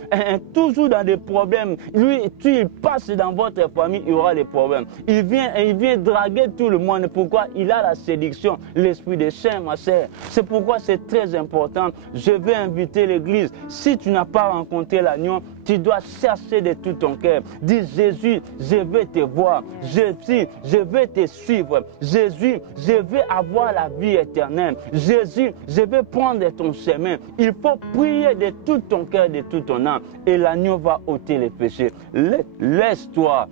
toujours dans des problèmes. Lui, il passe dans votre famille, il y aura des problèmes. Il vient draguer tout le monde. Pourquoi? Il a la séduction, l'esprit des chiens, ma sœur. C'est pourquoi c'est très important. Je vais inviter l'église. Si tu n'as pas rencontré l'agneau, Tu dois chercher de tout ton cœur. Dis, Jésus, je veux te voir. Jésus, je veux te suivre. Jésus, je veux avoir la vie éternelle. Jésus, je veux prendre ton chemin. Il faut prier de tout ton cœur, de tout ton âme. Et l'agneau va ôter les péchés. Laisse-toi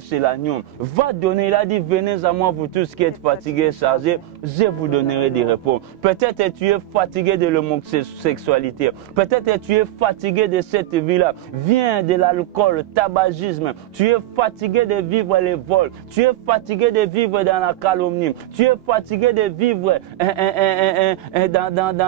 chez l'agneau. Va donner, il a dit, venez à moi, vous tous qui êtes fatigués et chargés, je vous donnerai du repos. Peut-être que tu es fatigué de l'homosexualité. Peut-être que tu es fatigué de cette vie-là. Viens de l'alcool, tabagisme. Tu es fatigué de vivre les vols. Tu es fatigué de vivre dans la calomnie. Tu es fatigué de vivre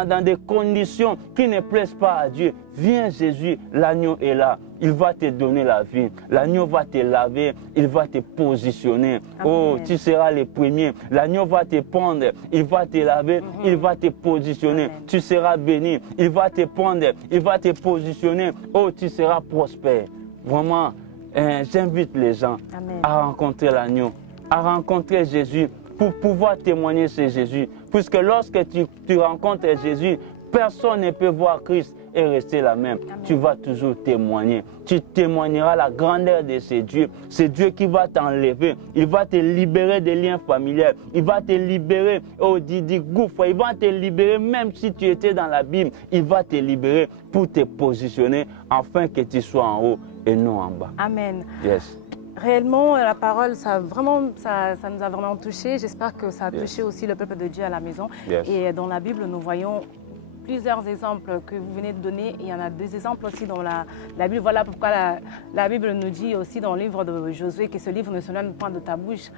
dans des conditions qui ne plaisent pas à Dieu. Viens Jésus, l'agneau est là. Il va te donner la vie. L'agneau va te laver. Il va te positionner. Amen. Oh, tu seras le premier. L'agneau va te prendre. Il va te laver. Il va te positionner. Amen. Tu seras béni. Il va te prendre. Il va te positionner. Oh, tu seras prospère. Vraiment, j'invite les gens à rencontrer l'agneau, à rencontrer Jésus pour pouvoir témoigner sur Jésus. Puisque lorsque tu rencontres Jésus, personne ne peut voir Christ et rester la même. Amen. Tu vas toujours témoigner. Tu témoigneras la grandeur de ce Dieu. C'est Dieu qui va t'enlever. Il va te libérer des liens familiaux. Il va te libérer du gouffre. Il va te libérer même si tu étais dans l'abîme. Il va te libérer pour te positionner afin que tu sois en haut et non en bas. Amen. Yes. Réellement, la parole, ça nous a vraiment touché. J'espère que ça a touché aussi le peuple de Dieu à la maison. Yes. Et dans la Bible, nous voyons plusieurs exemples que vous venez de donner. Il y en a des exemples aussi dans la Bible. Voilà pourquoi la Bible nous dit aussi dans le livre de Josué que ce livre ne se nomme point de ta bouche.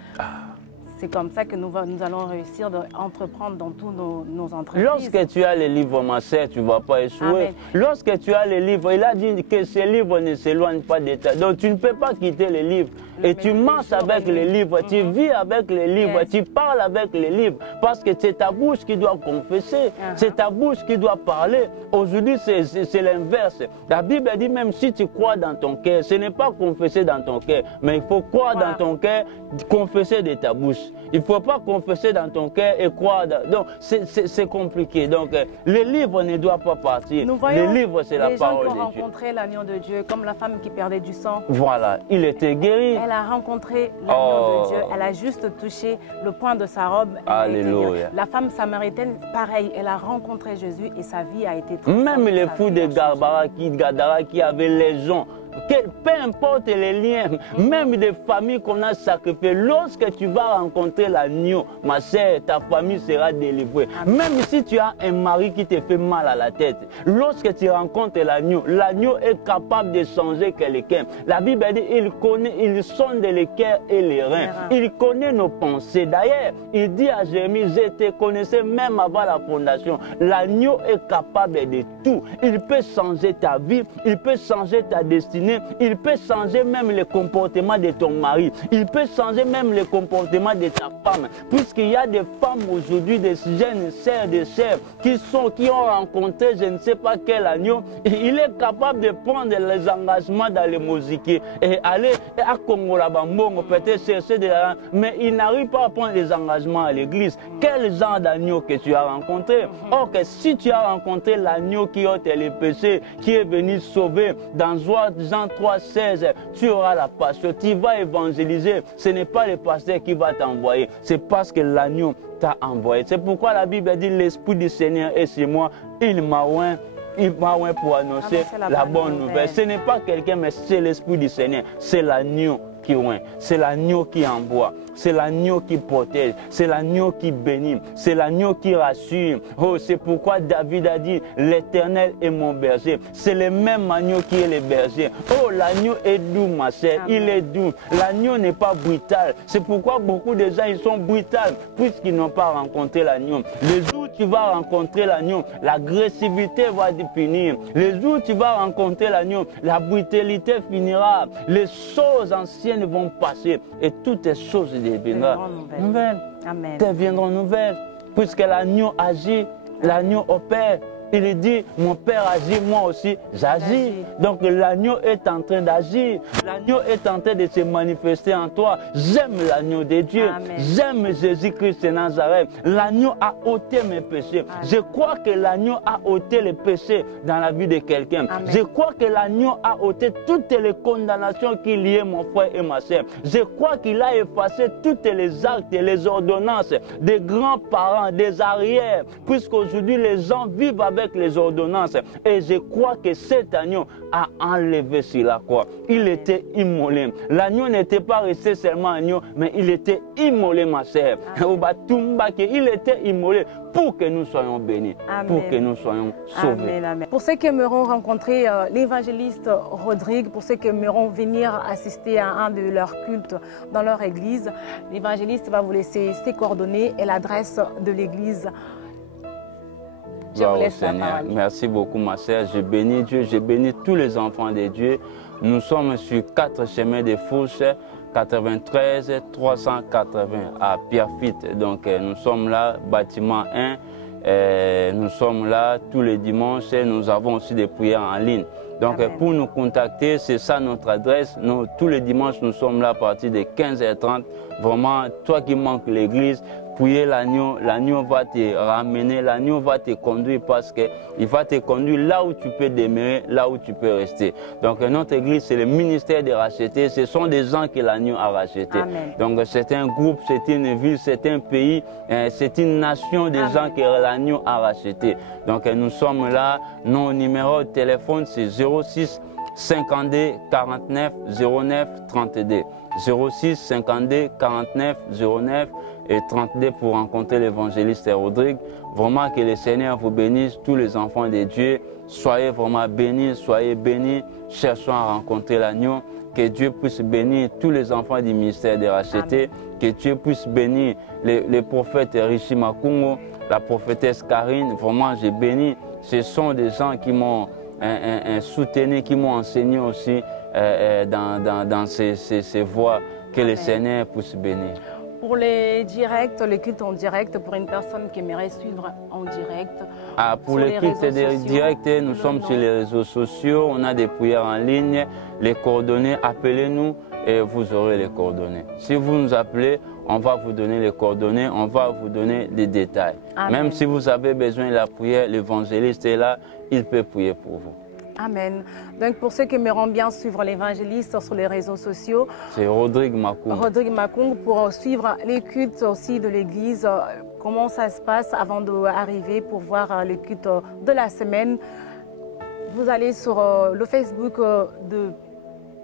C'est comme ça que nous allons réussir à entreprendre dans tous nos entreprises. Lorsque tu as les livres, ma sœur, tu ne vas pas échouer. Amen. Lorsque tu as les livres, il a dit que ces livres ne s'éloignent pas de toi. Donc tu ne peux pas quitter les livres. Et tu marches avec les livres, tu vis avec les livres, tu parles avec les livres. Parce que c'est ta bouche qui doit confesser, c'est ta bouche qui doit parler. Aujourd'hui, c'est l'inverse. La Bible dit même si tu crois dans ton cœur, ce n'est pas confesser dans ton cœur, mais il faut croire dans ton cœur, confesser de ta bouche. Il ne faut pas confesser dans ton cœur et croire. Donc, c'est compliqué. Donc, les livres ne doivent pas partir. Les livres, c'est la parole de Dieu. Les gens qui ont rencontré l'agneau de Dieu, comme la femme qui perdait du sang. Voilà, il était guéri. Elle a rencontré l'agneau de Dieu. Elle a juste touché le point de sa robe. Alléluia. La femme samaritaine, pareil, elle a rencontré Jésus et sa vie a été transformée. Même les fous de Gadara qui avaient les gens. Peu importe les liens, même des familles qu'on a sacrifiées, lorsque tu vas rencontrer l'agneau, ma sœur, ta famille sera délivrée. Amen. Même si tu as un mari qui te fait mal à la tête, lorsque tu rencontres l'agneau est capable de changer quelqu'un. La Bible dit, il sonde les cœurs et les reins. Il connaît nos pensées. D'ailleurs, il dit à Jérémie, je te connaissais même avant la fondation. L'agneau est capable de tout. Il peut changer ta vie, il peut changer ta destinée. Il peut changer même le comportement de ton mari. Il peut changer même le comportement de ta femme. Puisqu'il y a des femmes aujourd'hui, des jeunes sœurs, des sœurs qui ont rencontré je ne sais pas quel agneau. Il est capable de prendre les engagements dans les musiques et aller à Congo-Labambongo, peut-être chercher de l'argent. Mais il n'arrive pas à prendre les engagements à l'église. Quel genre d'agneau que tu as rencontré? Or que si tu as rencontré l'agneau qui ôte les péchés, qui est venu sauver dans Jean 3,16, tu auras la passion, tu vas évangéliser. Ce n'est pas le pasteur qui va t'envoyer, c'est parce que l'agneau t'a envoyé. C'est pourquoi la Bible dit l'Esprit du Seigneur est sur moi, il m'a oint pour annoncer la bonne nouvelle. Ce n'est pas quelqu'un, mais c'est l'Esprit du Seigneur, c'est l'agneau qui oint, c'est l'agneau qui envoie, c'est l'agneau qui protège, c'est l'agneau qui bénit, c'est l'agneau qui rassure. Oh, c'est pourquoi David a dit, l'Éternel est mon berger. C'est le même agneau qui est le berger. Oh, l'agneau est doux, ma sœur, il est doux. L'agneau n'est pas brutal. C'est pourquoi beaucoup de gens, ils sont brutals, puisqu'ils n'ont pas rencontré l'agneau. Les jours où tu vas rencontrer l'agneau, l'agressivité va finir. Les jours où tu vas rencontrer l'agneau, la brutalité finira. Les choses anciennes vont passer et toutes les choses deviendront nouvelles. Amen. Deviendront nouvelles. Puisque l'agneau agit, l'agneau opère. il dit, mon Père agit, moi aussi j'agis. Donc l'agneau est en train d'agir. L'agneau est en train de se manifester en toi. J'aime l'agneau de Dieu. J'aime Jésus-Christ de Nazareth. L'agneau a ôté mes péchés. Amen. Je crois que l'agneau a ôté les péchés dans la vie de quelqu'un. Je crois que l'agneau a ôté toutes les condamnations qui liaient mon frère et ma soeur. Je crois qu'il a effacé toutes les actes et les ordonnances des grands-parents, des arrières, puisqu'aujourd'hui les gens vivent avec les ordonnances. Et je crois que cet agneau a enlevé sur la croix. Il était immolé. L'agneau n'était pas resté seulement agneau, mais il était immolé, ma sœur. Il était immolé pour que nous soyons bénis, pour que nous soyons sauvés. Amen, amen. Pour ceux qui aimeront rencontrer l'évangéliste Rodrigue, pour ceux qui aimeront venir assister à un de leurs cultes dans leur église, l'évangéliste va vous laisser ses coordonnées et l'adresse de l'église. Je vous laisse la parole. Merci beaucoup, ma sœur. Je bénis Dieu, je bénis tous les enfants de Dieu. Nous sommes sur 4 chemins de Fourche, 93 380 à Pierrefitte. Donc nous sommes là, bâtiment 1. Nous sommes là tous les dimanches. Nous avons aussi des prières en ligne. Donc pour nous contacter, c'est ça notre adresse. Nous, tous les dimanches, nous sommes là à partir de 15h30. Vraiment, toi qui manques l'église, prier l'agneau, l'agneau va te ramener, l'agneau va te conduire parce qu'il va te conduire là où tu peux demeurer, là où tu peux rester. Donc notre église, c'est le ministère des rachetés. Ce sont des gens que l'agneau a rachetés. Donc c'est un groupe, c'est une ville, c'est un pays, c'est une nation de gens que l'agneau a rachetés. Donc nous sommes là. Nos numéros de téléphone, c'est 06 52 49 09 32. 06 52 49 09 et 32 pour rencontrer l'évangéliste Rodrigue. Vraiment que le Seigneur vous bénisse, tous les enfants de Dieu. Soyez vraiment bénis, soyez bénis. Cherchons à rencontrer l'agneau. Que Dieu puisse bénir tous les enfants du ministère des rachetés. Que Dieu puisse bénir les prophètes Rishi Makungo, la prophétesse Karine. Vraiment, j'ai béni. Ce sont des gens qui m'ont soutenu, qui m'ont enseigné aussi dans ces voies. Que le Seigneur puisse bénir. Pour les directs, les cultes en direct, pour une personne qui aimerait suivre en direct. Pour les cultes directs, nous sommes sur les réseaux sociaux, on a des prières en ligne, les coordonnées, appelez-nous et vous aurez les coordonnées. Si vous nous appelez, on va vous donner les coordonnées, on va vous donner les détails. Même si vous avez besoin de la prière, l'évangéliste est là, il peut prier pour vous. Amen. Donc pour ceux qui aimeront bien suivre l'évangéliste sur les réseaux sociaux, c'est Rodrigue Makungu. Rodrigue Makungu pour suivre les cultes aussi de l'église, comment ça se passe avant d'arriver pour voir les cultes de la semaine. Vous allez sur le Facebook de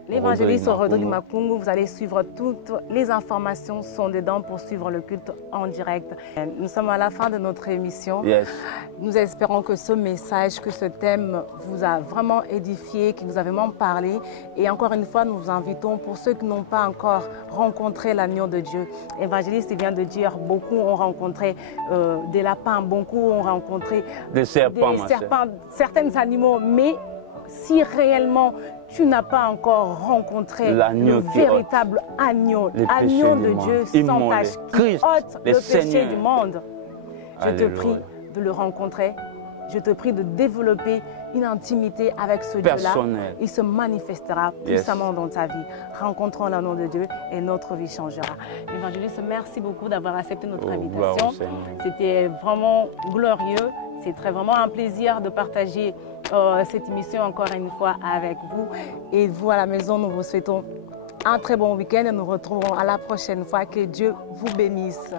l'évangéliste Rodrigue Makungu, vous allez suivre toutes les informations sont dedans pour suivre le culte en direct. Nous sommes à la fin de notre émission. Nous espérons que ce message, que ce thème vous a vraiment édifié, que vous avez vraiment parlé. Et encore une fois, nous vous invitons pour ceux qui n'ont pas encore rencontré l'agneau de Dieu. L'évangéliste vient de dire, beaucoup ont rencontré des lapins, beaucoup ont rencontré des serpents, certains animaux, mais si réellement tu n'as pas encore rencontré le véritable agneau, l'agneau de Dieu sans tache, qui ôte le péché du monde, je te prie de le rencontrer. Je te prie de développer une intimité avec ce Dieu-là. Il se manifestera puissamment dans ta vie. Rencontrons l'agneau de Dieu et notre vie changera. Évangéliste, merci beaucoup d'avoir accepté notre invitation. C'était vraiment glorieux. C'est vraiment un plaisir de partager cette émission encore une fois avec vous. Et vous à la maison, nous vous souhaitons un très bon week-end et nous retrouvons à la prochaine fois. Que Dieu vous bénisse.